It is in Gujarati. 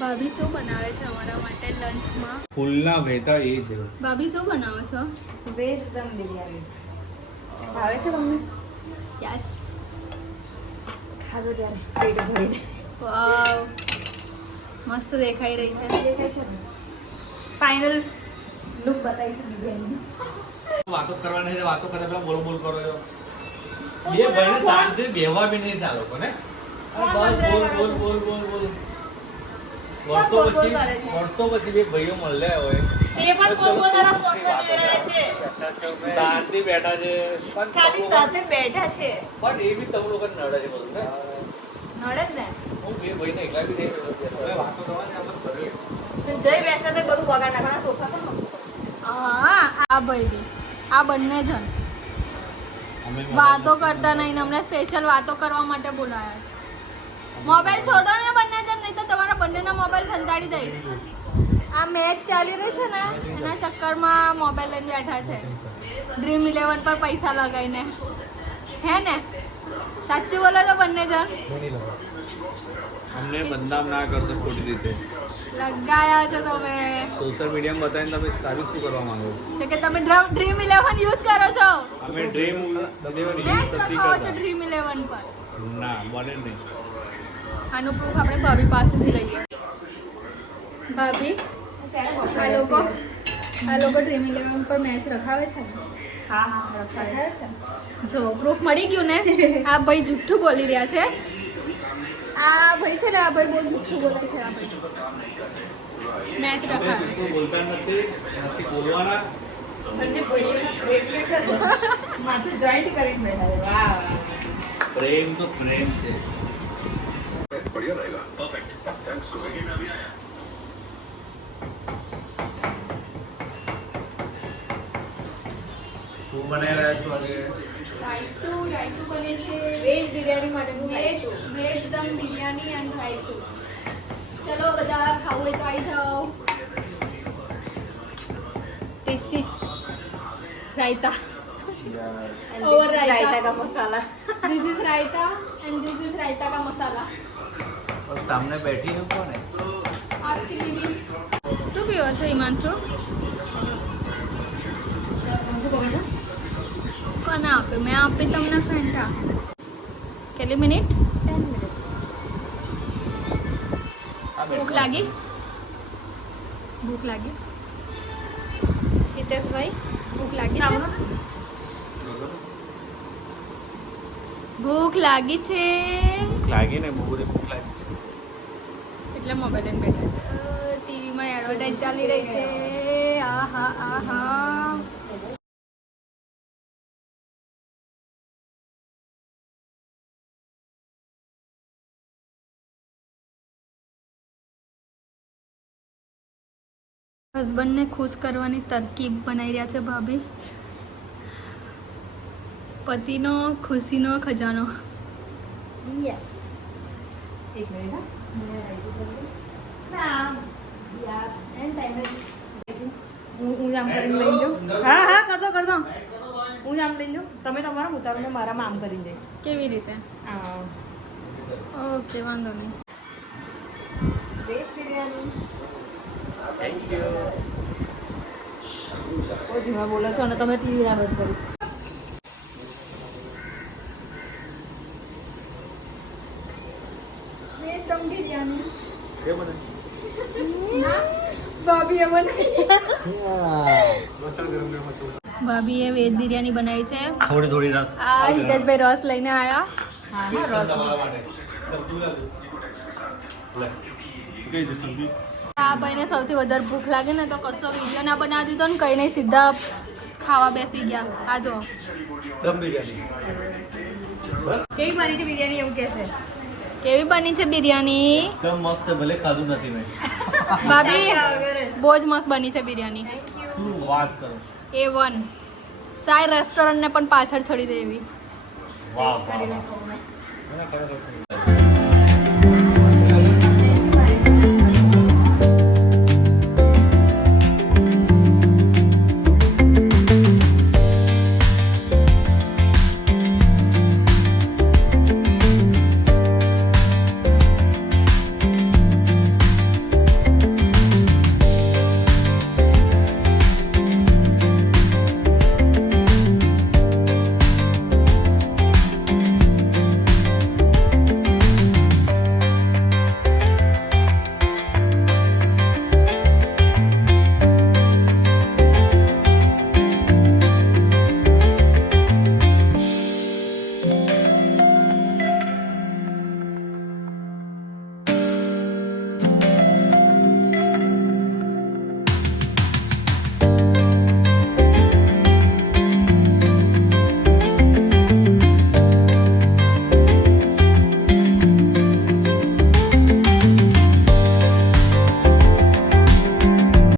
ભાભી શું બનાવે છે અમારા માટે લંચમાં? ફૂલના વેતા એ છે. ભાભી શું બનાવો છો? વેજ દમ બિરયાની. ભાવે છે તમને? યસ. ખાજો ત્યારે પેટ ભરીને. વાવ, મસ્ત દેખાઈ રહી છે. દેખાય છે ને? ફાઇનલ લુક બતાવીશ બિરયાની. વાતો કરવાની છે, વાતો કરે પેલા બોલ બોલ કરો છો. બે ભાઈને શાંતિ બેહવા બી નહીં ચાલો કોને. બસ બોલ બોલ બોલ બોલ બોલ. વર્ષો પછી બે ભાઈઓ મળ્યા હોય. તે પણ પોતાના ફોન પર જોઈ રહ્યા છે. શાંતિ બેઠા છે. ખાલી સાથે બેઠા છે. પણ એ બી તમે લોકો નડે છે બધું ને. નડે જ ને. હું બે ભાઈને એકલા બી નહીં હવે વાતો કરવાની આમ જ કરે. જઈ બેસે તો બધું બગાડ નાખવાના સોફા પર. હા, આ ભાઈ બી આ બંને જણ વાતો કરતા નહીં. અમને સ્પેશિયલ વાતો કરવા માટે બોલાયા છે. મોબાઈલ છોડો ને બંને જણ, નહીં તો તમારા બંનેના મોબાઈલ સંતાડી દઈશ. આ મેચ ચાલી રહી છે ને એના ચક્કરમાં મોબાઈલ લઈને બેઠા છે. ડ્રીમ 11 પર પૈસા લગાવીને. હે ને? સાચું બોલો તો બંને જણ. અમને બદનામ ના કરશો ખોટી રીતે. લગાયા છો તમે. સોશિયલ મીડિયામાં બતાવીને તમે સારું શું કરવા માંગો છે કે તમે ડ્રીમ 11 યુઝ કરો છો? અમે ડ્રીમ 11 મેચ યુઝ નથી રખાવો છો કરતા. ડ્રીમ 11 પર. ના બને નહીં. આનું પ્રૂફ આપણે ભાભી પાસેથી લઈએ. ભાભી, આ લોકો ડ્રીમ 11 પર મેચ રખાવે છે ને? હા હા રખાય છે. જો પ્રૂફ મળી ગયું ને. આ ભાઈ જુઠ્ઠું બોલી રહ્યા છે. આ ભાઈ છે ને, આ ભાઈ બહુ જુઠ્ઠું બોલે છે. આ ભાઈ મેચ રખાવે છે. બોલતા નથી બોલવાના. બંને માથું જોઈન્ટ કરીને બેઠા છે. વાહ પ્રેમ તો પ્રેમ છે. बढ़िया रहेगा परफेक्ट थैंक्स टू શું બનાવી રહ્યા છો આજે? રાયતું બને છે. વેજ બિરયાની માટેનું વેજ દમ બિરયાની અને રાયતું. ચલો બધા ખાવું હોય તો આવી જાઓ. This is raita. और રાયતા કા મસાલા. This is raita and this is raita का मसाला. और सामने बैठी है कौन है? आपकी बीवी. શું પીવો છો હિમાંશુ? કોને આપ્યું? મેં આપી તમને ફેન્ટા. કેટલી મિનિટ? 10 minutes. ભૂખ લાગી? ભૂખ લાગી? હિતેશભાઈ ભૂખ લાગી છે? ભૂખ લાગી છે લાગી ને બહુ બધી ભૂખ લાગી. એટલે મોબાઈલ લઈને બેઠા છે. ટીવીમાં એડવર્ટાઇઝ ચાલી રહી છે. આહા આહા. હસબન્ડને ખુશ કરવાની તરકીબ બનાવી રહ્યા છે ભાભી. પતિનો ખુશીનો ખજાનો. યસ. એક મિનિટ હા. ના યાર એન ટાઈમે હું આમ કરીને લઈ જાઉં. હા હા કરતો હું આમ લઈ જાઉં. તમે તમારા ઉતારો મેં મારામાં આમ કરીને જઈશ. કેવી રીતે? હા ઓકે, વાંધો નહીં. વેજ બિરયાની. Thank you. બહુ ધીમા બોલો છો અને તમે ટીવી ના બંધ કરી. વેજ દમ બિરયાની. કે બને? ભાભીએ બનાવી. ભાભીએ વેજ બિરયાની બનાવી છે. થોડી થોડી રસ. આ હિતેશભાઈ રસ લઈને આયા. હા હા રસ. આ ભાઈને સૌથી વધારે ભૂખ લાગે ને તો કશો વિડીયો ના બનાવી દીધો ને કઈ નહીં, સીધા ખાવા બેસી ગયા. આ જો દમ બિરયાની. કેવી બની છે બિરયાની એવું કહેશે. કેવી બની છે બિરયાની? એકદમ મસ્ત છે, ભલે ખાધું નથી મેં. ભાભી બહુ જ મસ્ત બની છે બિરયાની. શું વાત કરો. A1 સાઈ રેસ્ટોરન્ટને પણ પાછળ છોડી દે એવી. વાહ વાહ વાહ. મને ખબર નથી.